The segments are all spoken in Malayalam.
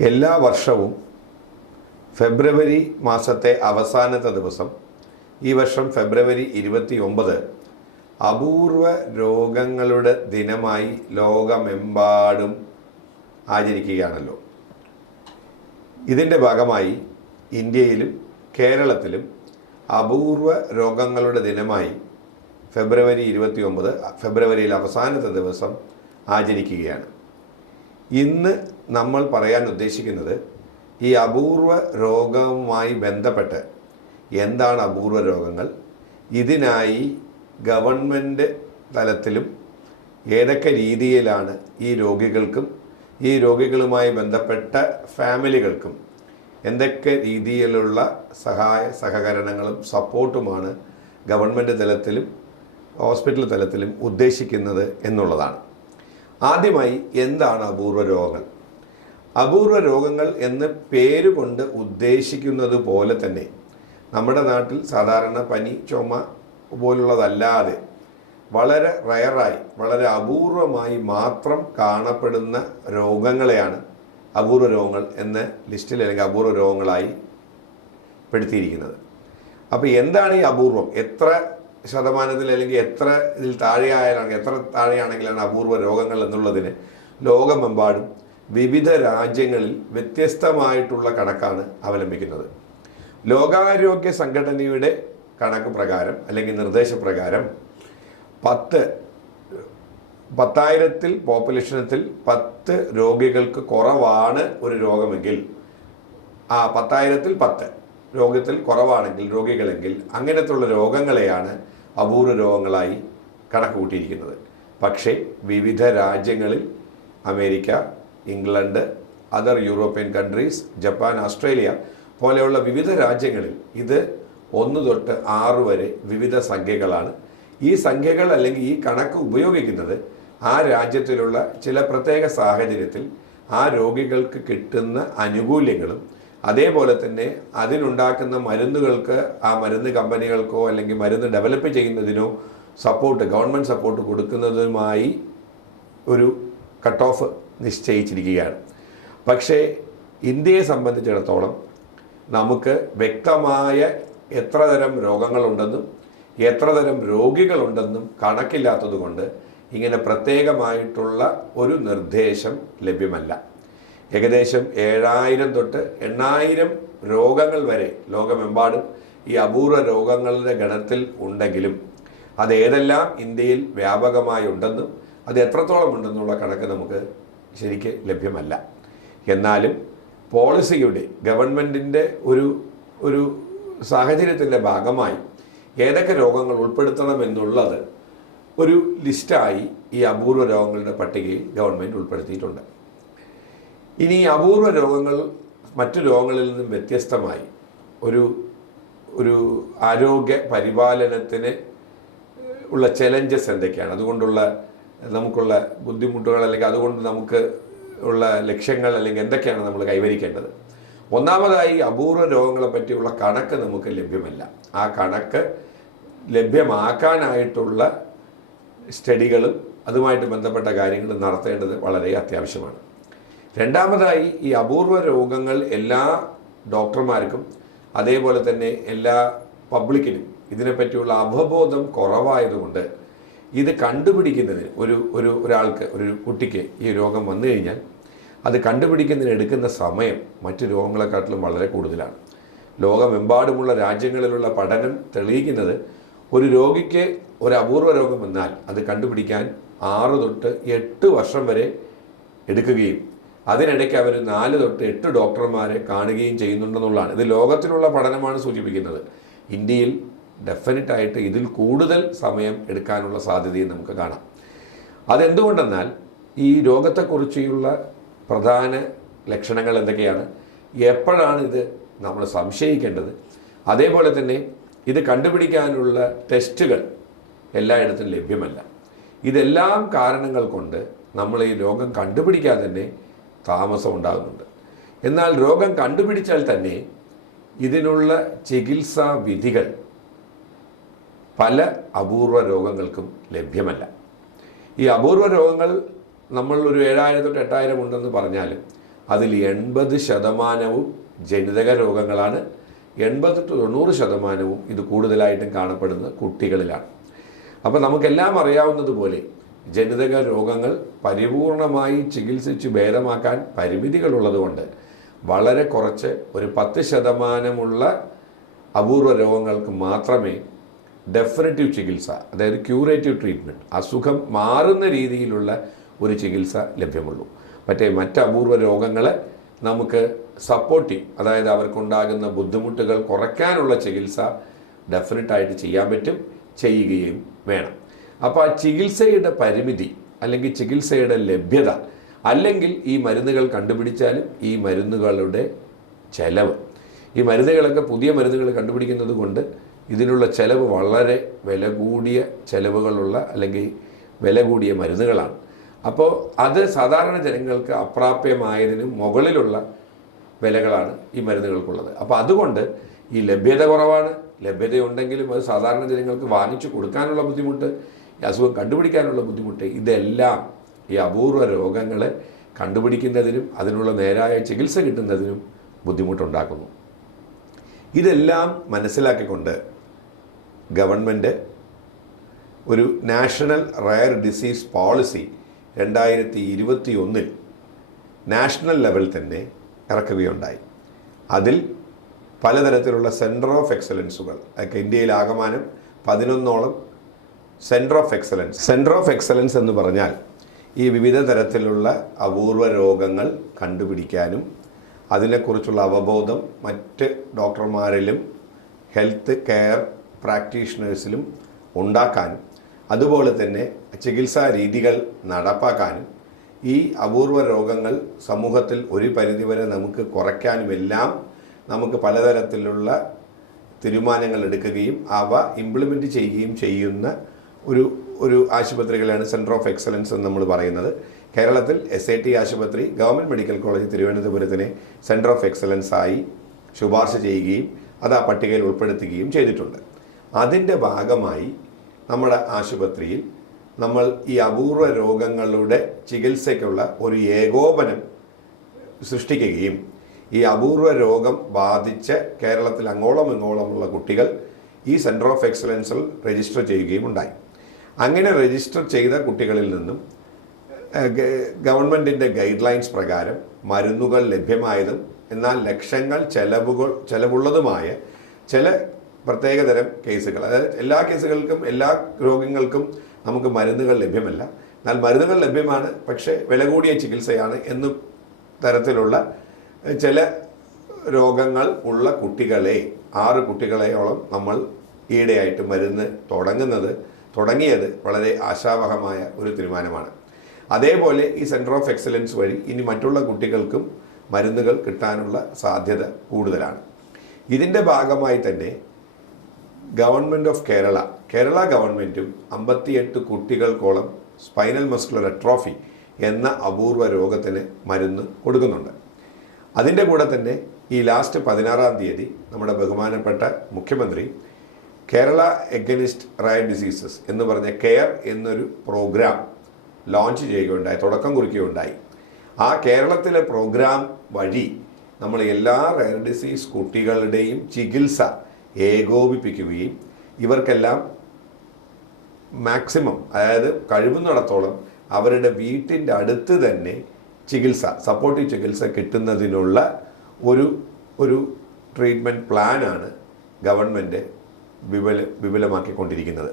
എല്ലാ വർഷവും ഫെബ്രുവരി മാസത്തെ അവസാനത്തെ ദിവസം ഈ വർഷം ഫെബ്രുവരി ഇരുപത്തി ഒമ്പത് അപൂർവ രോഗങ്ങളുടെ ദിനമായി ലോകമെമ്പാടും ആചരിക്കുകയാണല്ലോ. ഇതിന്റെ ഭാഗമായി ഇന്ത്യയിലും കേരളത്തിലും അപൂർവ രോഗങ്ങളുടെ ദിനമായി ഫെബ്രുവരി ഇരുപത്തി ഒമ്പത് ഫെബ്രുവരിയിൽ അവസാനത്തെ ദിവസം ആചരിക്കുകയാണ്. ഇന്ന് നമ്മൾ പറയാൻ ഉദ്ദേശിക്കുന്നത് ഈ അപൂർവ രോഗവുമായി ബന്ധപ്പെട്ട് എന്താണ് അപൂർവ രോഗങ്ങൾ? ഇതിനായി ഗവൺമെന്റ് തലത്തിലും ഏതൊക്കെ രീതിയിലാണ് ഈ രോഗികൾക്കും ഈ രോഗികളുമായി ബന്ധപ്പെട്ട ഫാമിലികൾക്കും എന്തൊക്കെ രീതിയിലുള്ള സഹായ സഹകരണങ്ങളും സപ്പോർട്ടുമാണ് ഗവൺമെന്റ് തലത്തിലും ഹോസ്പിറ്റൽ തലത്തിലും ഉദ്ദേശിക്കുന്നത് എന്നുള്ളതാണ്. ആദ്യമായി എന്താണ് അപൂർവ രോഗങ്ങൾ? അപൂർവ രോഗങ്ങൾ എന്ന് പേരുകൊണ്ട് ഉദ്ദേശിക്കുന്നത് പോലെ തന്നെ നമ്മുടെ നാട്ടിൽ സാധാരണ പനി ചുമ പോലുള്ളതല്ലാതെ വളരെ റയറായി വളരെ അപൂർവമായി മാത്രം കാണപ്പെടുന്ന രോഗങ്ങളെയാണ് അപൂർവ രോഗങ്ങൾ എന്ന ലിസ്റ്റിൽ അല്ലെങ്കിൽ അപൂർവ രോഗങ്ങളായി പെടുത്തിയിരിക്കുന്നത്. അപ്പോൾ എന്താണ് ഈ അപൂർവം? എത്ര ശതമാനത്തിൽ അല്ലെങ്കിൽ എത്ര ഇതിൽ താഴെയായാലാണ് എത്ര താഴെയാണെങ്കിലാണ് അപൂർവ രോഗങ്ങൾ എന്നുള്ളതിന് ലോകമെമ്പാടും വിവിധ രാജ്യങ്ങളിൽ വ്യത്യസ്തമായിട്ടുള്ള കണക്കാണ് അവലംബിക്കുന്നത്. ലോകാരോഗ്യ സംഘടനയുടെ കണക്ക് പ്രകാരം അല്ലെങ്കിൽ നിർദ്ദേശപ്രകാരം പത്ത് പത്തായിരത്തിൽ പോപ്പുലേഷനത്തിൽ പത്ത് രോഗികൾക്ക് കുറവാണ് ഒരു രോഗമെങ്കിൽ ആ പത്തായിരത്തിൽ പത്ത് രോഗത്തിൽ കുറവാണെങ്കിൽ രോഗികളെങ്കിൽ അങ്ങനത്തുള്ള രോഗങ്ങളെയാണ് അപൂർവ രോഗങ്ങളായി കണക്ക് കൂട്ടിയിരിക്കുന്നത് പക്ഷേ വിവിധ രാജ്യങ്ങളിൽ America England other European countries Japan Australia പോലെയുള്ള വിവിധ രാജ്യങ്ങളിൽ ഇത് ഒന്ന് തൊട്ട് ആറ് വരെ വിവിധ സംഖ്യകളാണ്. ഈ സംഖ്യകൾ അല്ലെങ്കിൽ ഈ കണക്ക് ഉപയോഗിക്കുന്നത് ആ രാജ്യത്തിലുള്ള ചില പ്രത്യേക സാഹചര്യത്തിൽ ആ രോഗികൾക്ക് കിട്ടുന്ന ആനുകൂല്യങ്ങളും അതേപോലെ തന്നെ അതിനുണ്ടാക്കുന്ന മരുന്നുകൾക്ക് ആ മരുന്ന് കമ്പനികൾക്കോ അല്ലെങ്കിൽ മരുന്ന് ഡെവലപ്പ് ചെയ്യുന്നതിനോ സപ്പോർട്ട് ഗവൺമെന്റ് സപ്പോർട്ട് കൊടുക്കുന്നതുമായി ഒരു കട്ട് ഓഫ് നിശ്ചയിച്ചിരിക്കുകയാണ്. പക്ഷേ ഇന്ത്യയെ സംബന്ധിച്ചിടത്തോളം നമുക്ക് വ്യക്തമായ എത്ര തരം രോഗങ്ങളുണ്ടെന്നും എത്ര തരം രോഗികളുണ്ടെന്നും കണക്കില്ലാത്തതുകൊണ്ട് ഇങ്ങനെ പ്രത്യേകമായിട്ടുള്ള ഒരു നിർദ്ദേശം ലഭ്യമല്ല. ഏകദേശം ഏഴായിരം തൊട്ട് എണ്ണായിരം രോഗങ്ങൾ വരെ ലോകമെമ്പാടും ഈ അപൂർവ രോഗങ്ങളുടെ ഗണത്തിൽ ഉണ്ടെങ്കിലും അത് ഏതെല്ലാം ഇന്ത്യയിൽ വ്യാപകമായി ഉണ്ടെന്നും അത് എത്രത്തോളം ഉണ്ടെന്നുള്ള കണക്ക് നമുക്ക് ശരിക്ക് ലഭ്യമല്ല. എന്നാലും പോളിസിയുടെ ഗവൺമെന്റിന്റെ ഒരു ഒരു സാഹചര്യത്തിന്റെ ഭാഗമായി ഏതൊക്കെ രോഗങ്ങൾ ഉൾപ്പെടുത്തണമെന്നുള്ളത് ഒരു ലിസ്റ്റായി ഈ അപൂർവ രോഗങ്ങളുടെ പട്ടികയിൽ ഗവൺമെന്റ് ഉൾപ്പെടുത്തിയിട്ടുണ്ട്. ഇനി അപൂർവ രോഗങ്ങൾ മറ്റു രോഗങ്ങളിൽ നിന്നും വ്യത്യസ്തമായി ഒരു ഒരു ആരോഗ്യ പരിപാലനത്തിന് ഉള്ള ചലഞ്ചസ് എന്തൊക്കെയാണ്? അതുകൊണ്ടുള്ള നമുക്കുള്ള ബുദ്ധിമുട്ടുകൾ അല്ലെങ്കിൽ അതുകൊണ്ട് നമുക്ക് ഉള്ള ലക്ഷ്യങ്ങൾ അല്ലെങ്കിൽ എന്തൊക്കെയാണ് നമ്മൾ കൈവരിക്കേണ്ടത്? ഒന്നാമതായി അപൂർവ രോഗങ്ങളെ പറ്റിയുള്ള കണക്ക് നമുക്ക് ലഭ്യമല്ല. ആ കണക്ക് ലഭ്യമാക്കാനായിട്ടുള്ള സ്റ്റഡികളും അതുമായിട്ട് ബന്ധപ്പെട്ട കാര്യങ്ങളും നടത്തേണ്ടത് വളരെ അത്യാവശ്യമാണ്. രണ്ടാമതായി ഈ അപൂർവ രോഗങ്ങൾ എല്ലാ ഡോക്ടർമാർക്കും അതേപോലെ തന്നെ എല്ലാ പബ്ലിക്കിനും ഇതിനെപ്പറ്റിയുള്ള അവബോധം കുറവായതുകൊണ്ട് ഇത് കണ്ടുപിടിക്കുന്നതിന് ഒരു ഒരു ഒരാൾക്ക് ഒരു കുട്ടിക്ക് ഈ രോഗം വന്നു കഴിഞ്ഞാൽ അത് കണ്ടുപിടിക്കുന്നതിന് എടുക്കുന്ന സമയം മറ്റു രോഗങ്ങളെക്കാട്ടിലും വളരെ കൂടുതലാണ്. ലോകമെമ്പാടുമുള്ള രാജ്യങ്ങളിലുള്ള പഠനം തെളിയിക്കുന്നത് ഒരു രോഗിക്ക് ഒരു അപൂർവ രോഗം വന്നാൽ അത് കണ്ടുപിടിക്കാൻ ആറ് തൊട്ട് എട്ട് വർഷം വരെ എടുക്കുകയും അതിനിടയ്ക്ക് അവർ നാല് തൊട്ട് എട്ട് ഡോക്ടർമാരെ കാണുകയും ചെയ്യുന്നുണ്ടെന്നുള്ളതാണ്. ഇത് ലോകത്തിലുള്ള പഠനമാണ് സൂചിപ്പിക്കുന്നത്. ഇന്ത്യയിൽ ഡെഫിനറ്റായിട്ട് ഇതിൽ കൂടുതൽ സമയം എടുക്കാനുള്ള സാധ്യതയും നമുക്ക് കാണാം. അതെന്തുകൊണ്ടെന്നാൽ ഈ രോഗത്തെക്കുറിച്ചുള്ള പ്രധാന ലക്ഷണങ്ങൾ എന്തൊക്കെയാണ്? എപ്പോഴാണ് ഇത് നമ്മൾ സംശയിക്കേണ്ടത്? അതേപോലെ തന്നെ ഇത് കണ്ടുപിടിക്കാനുള്ള ടെസ്റ്റുകൾ എല്ലായിടത്തും ലഭ്യമല്ല. ഇതെല്ലാം കാരണങ്ങൾ കൊണ്ട് നമ്മൾ ഈ രോഗം കണ്ടുപിടിക്കാതെ തന്നെ താമസം ഉണ്ടാകുന്നുണ്ട് എന്നാൽ രോഗം കണ്ടുപിടിച്ചാൽ തന്നെ ഇതിനുള്ള ചികിത്സാ വിധികൾ പല അപൂർവ രോഗങ്ങൾക്കും ലഭ്യമല്ല. ഈ അപൂർവ രോഗങ്ങൾ നമ്മൾ ഒരു ഏഴായിരം തൊട്ട് എട്ടായിരം ഉണ്ടെന്ന് പറഞ്ഞാലും അതിൽ എൺപത് ശതമാനവും ജനിതക രോഗങ്ങളാണ്. എൺപത് ടു തൊണ്ണൂറ് ശതമാനവും ഇത് കൂടുതലായിട്ടും കാണപ്പെടുന്നത് കുട്ടികളിലാണ്. അപ്പോൾ നമുക്കെല്ലാം അറിയാവുന്നതുപോലെ ജനിതക രോഗങ്ങൾ പരിപൂർണമായി ചികിത്സിച്ച് ഭേദമാക്കാൻ പരിമിതികളുള്ളതുകൊണ്ട് വളരെ കുറച്ച് ഒരു പത്ത് ശതമാനമുള്ള അപൂർവ രോഗങ്ങൾക്ക് മാത്രമേ ഡെഫിനറ്റീവ് ചികിത്സ അതായത് ക്യൂറേറ്റീവ് ട്രീറ്റ്മെന്റ് അസുഖം മാറുന്ന രീതിയിലുള്ള ഒരു ചികിത്സ ലഭ്യമുള്ളൂ. മറ്റേ മറ്റ് അപൂർവ രോഗങ്ങളെ നമുക്ക് സപ്പോർട്ടീവ് അതായത് അവർക്കുണ്ടാകുന്ന ബുദ്ധിമുട്ടുകൾ കുറയ്ക്കാനുള്ള ചികിത്സ ഡെഫിനറ്റായിട്ട് ചെയ്യാൻ പറ്റും ചെയ്യുകയും വേണം. അപ്പോൾ ആ ചികിത്സയുടെ പരിമിതി അല്ലെങ്കിൽ ചികിത്സയുടെ ലഭ്യത അല്ലെങ്കിൽ ഈ മരുന്നുകൾ കണ്ടുപിടിച്ചാലും ഈ മരുന്നുകളുടെ ചെലവ്. ഈ മരുന്നുകളൊക്കെ പുതിയ മരുന്നുകൾ കണ്ടുപിടിക്കുന്നത് കൊണ്ട് ഇതിനുള്ള ചെലവ് വളരെ വില കൂടിയ ചെലവുകളുള്ള അല്ലെങ്കിൽ വില കൂടിയ മരുന്നുകളാണ്. അപ്പോൾ അത് സാധാരണ ജനങ്ങൾക്ക് അപ്രാപ്യമായതിന് മുകളിലുള്ള വിലകളാണ് ഈ മരുന്നുകൾക്കുള്ളത്. അപ്പോൾ അതുകൊണ്ട് ഈ ലഭ്യത കുറവാണ്. ലഭ്യതയുണ്ടെങ്കിലും അത് സാധാരണ ജനങ്ങൾക്ക് വാങ്ങിച്ചു കൊടുക്കാനുള്ള ബുദ്ധിമുട്ട് അസുഖം കണ്ടുപിടിക്കാനുള്ള ബുദ്ധിമുട്ട് ഇതെല്ലാം ഈ അപൂർവ രോഗങ്ങളെ കണ്ടുപിടിക്കുന്നതിനും അതിനുള്ള നേരായ ചികിത്സ കിട്ടുന്നതിനും ബുദ്ധിമുട്ടുണ്ടാക്കുന്നു. ഇതെല്ലാം മനസ്സിലാക്കിക്കൊണ്ട് ഗവൺമെന്റ് ഒരു നാഷണൽ റയർ ഡിസീസ് പോളിസി രണ്ടായിരത്തി ഇരുപത്തി ഒന്നിൽ നാഷണൽ ലെവൽ തന്നെ ഇറക്കുകയുണ്ടായി. അതിൽ പലതരത്തിലുള്ള സെന്റർ ഓഫ് എക്സലൻസുകൾ അതൊക്കെ ഇന്ത്യയിൽ ആകമാനം പതിനൊന്നോളം centre of excellence centre of excellence എന്ന് പറഞ്ഞാൽ ഈ വിവിധ തരത്തിലുള്ള അപൂർവ രോഗങ്ങൾ കണ്ടുപിടിക്കാനും അതിനെക്കുറിച്ചുള്ള അവബോധം മറ്റ് ഡോക്ടർമാരിലും ഹെൽത്ത് കെയർ പ്രാക്ടീഷണേഴ്സിലും ഉണ്ടാക്കാനും അതുപോലെ തന്നെ ചികിത്സാ രീതികൾ നടപ്പാക്കാനും ഈ അപൂർവ രോഗങ്ങൾ സമൂഹത്തിൽ ഒരു പരിധിവരെ നമുക്ക് കുറയ്ക്കാനുമെല്ലാം നമുക്ക് പലതരത്തിലുള്ള തീരുമാനങ്ങൾ എടുക്കുകയും അവ ഇംപ്ലിമെന്റ് ചെയ്യുകയും ചെയ്യുന്ന ഒരു ഒരു ആശുപത്രികളാണ് സെന്റർ ഓഫ് എക്സലൻസ് എന്ന് നമ്മൾ പറയുന്നത്. കേരളത്തിൽ എസ് ഐ ടി ആശുപത്രി ഗവൺമെന്റ് മെഡിക്കൽ കോളേജ് തിരുവനന്തപുരത്തിനെ സെന്റർ ഓഫ് എക്സലൻസ് ആയി ശുപാർശ ചെയ്യുകയും അത് ആ പട്ടികയിൽ ഉൾപ്പെടുത്തുകയും ചെയ്തിട്ടുണ്ട്. അതിന്റെ ഭാഗമായി നമ്മുടെ ആശുപത്രിയിൽ നമ്മൾ ഈ അപൂർവ രോഗങ്ങളുടെ ചികിത്സയ്ക്കുള്ള ഒരു ഏകോപനം സൃഷ്ടിക്കുകയും ഈ അപൂർവ രോഗം ബാധിച്ച് കേരളത്തിൽ അങ്ങോളം ഇങ്ങോളമുള്ള കുട്ടികൾ ഈ സെന്റർ ഓഫ് എക്സലൻസിൽ രജിസ്റ്റർ ചെയ്യുകയും ഉണ്ടായി. അങ്ങനെ രജിസ്റ്റർ ചെയ്ത കുട്ടികളിൽ നിന്നും ഗവൺമെന്റിന്റെ ഗൈഡ് ലൈൻസ് പ്രകാരം മരുന്നുകൾ ലഭ്യമായതും എന്നാൽ ലക്ഷങ്ങൾ ചെലവുകൾ ചെലവുള്ളതുമായ ചില പ്രത്യേകതരം കേസുകൾ. അതായത് എല്ലാ കേസുകൾക്കും എല്ലാ രോഗങ്ങൾക്കും നമുക്ക് മരുന്നുകൾ ലഭ്യമല്ല. എന്നാൽ മരുന്നുകൾ ലഭ്യമാണ് പക്ഷേ വില കൂടിയ ചികിത്സയാണ് എന്നു തരത്തിലുള്ള ചില രോഗങ്ങൾ ഉള്ള കുട്ടികളെ ആറ് കുട്ടികളെയോളം നമ്മൾ ഈയിടെയായിട്ട് മരുന്ന് തുടങ്ങുന്നത്. തുടങ്ങിയത് വളരെ ആശാവഹമായ ഒരു തീരുമാനമാണ്. അതേപോലെ ഈ സെന്റർ ഓഫ് എക്സലൻസ് വഴി ഇനി മറ്റുള്ള കുട്ടികൾക്കും മരുന്നുകൾ കിട്ടാനുള്ള സാധ്യത കൂടുതലാണ്. ഇതിന്റെ ഭാഗമായി തന്നെ ഗവൺമെന്റ് ഓഫ് കേരള കേരള ഗവൺമെന്റും അമ്പത്തിയെട്ട് കുട്ടികൾക്കോളം സ്പൈനൽ മസ്കുലർ അട്രോഫി എന്ന അപൂർവ രോഗത്തിന് മരുന്ന് കൊടുക്കുന്നുണ്ട്. അതിന്റെ കൂടെ തന്നെ ഈ ലാസ്റ്റ് പതിനാറാം തീയതി നമ്മുടെ ബഹുമാനപ്പെട്ട മുഖ്യമന്ത്രി കേരള എഗനിസ്റ്റ് റയർ ഡിസീസസ് എന്ന് പറഞ്ഞ കെയർ എന്നൊരു പ്രോഗ്രാം ലോഞ്ച് ചെയ്യുകയുണ്ടായി തുടക്കം കുറിക്കുകയുണ്ടായി. ആ കേരളത്തിലെ പ്രോഗ്രാം വഴി നമ്മൾ എല്ലാ റയർ ഡിസീസ് കുട്ടികളുടെയും ചികിത്സ ഏകോപിപ്പിക്കുകയും ഇവർക്കെല്ലാം മാക്സിമം അതായത് കഴിവുന്നിടത്തോളം അവരുടെ വീട്ടിന്റെ അടുത്ത് തന്നെ ചികിത്സ സപ്പോർട്ടീവ് ചികിത്സ കിട്ടുന്നതിനുള്ള ഒരു ഒരു ട്രീറ്റ്മെന്റ് പ്ലാനാണ് ഗവൺമെന്റ് വിപുല വിപുലമാക്കിക്കൊണ്ടിരിക്കുന്നത്.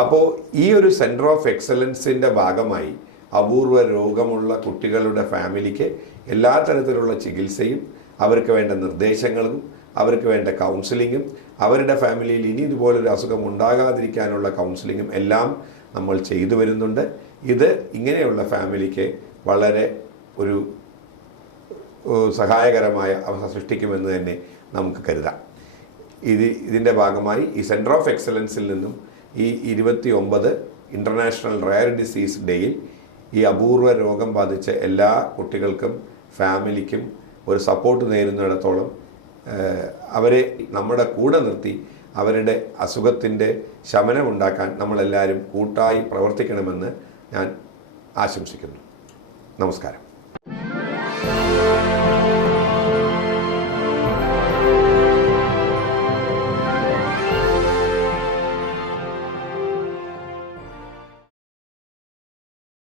അപ്പോൾ ഈ ഒരു സെന്റർ ഓഫ് എക്സലൻസിന്റെ ഭാഗമായി അപൂർവ രോഗമുള്ള കുട്ടികളുടെ ഫാമിലിക്ക് എല്ലാ തരത്തിലുള്ള ചികിത്സയും അവർക്ക് വേണ്ട നിർദ്ദേശങ്ങളും അവർക്ക് വേണ്ട കൗൺസിലിങ്ങും അവരുടെ ഫാമിലിയിൽ ഇനി ഇതുപോലൊരു അസുഖം ഉണ്ടാകാതിരിക്കാനുള്ള കൗൺസിലിങ്ങും എല്ലാം നമ്മൾ ചെയ്തു വരുന്നുണ്ട്. ഇത് ഇങ്ങനെയുള്ള ഫാമിലിക്ക് വളരെ ഒരു സഹായകരമായ അവസ്ഥ സൃഷ്ടിക്കുമെന്ന് തന്നെ നമുക്ക് കരുതാം. ഇത് ഇതിന്റെ ഭാഗമായി ഈ സെന്റർ ഓഫ് എക്സലൻസിൽ നിന്നും ഈ ഇരുപത്തി ഒമ്പത് ഇന്റർനാഷണൽ റയർ ഡിസീസ് ഡേയിൽ ഈ അപൂർവ രോഗം ബാധിച്ച എല്ലാ കുട്ടികൾക്കും ഫാമിലിക്കും ഒരു സപ്പോർട്ട് നേരുന്നിടത്തോളം അവരെ നമ്മുടെ കൂടെ നിർത്തി അവരുടെ അസുഖത്തിന്റെ ശമനമുണ്ടാക്കാൻ നമ്മളെല്ലാവരും കൂട്ടായി പ്രവർത്തിക്കണമെന്ന് ഞാൻ ആശംസിക്കുന്നു. നമസ്കാരം.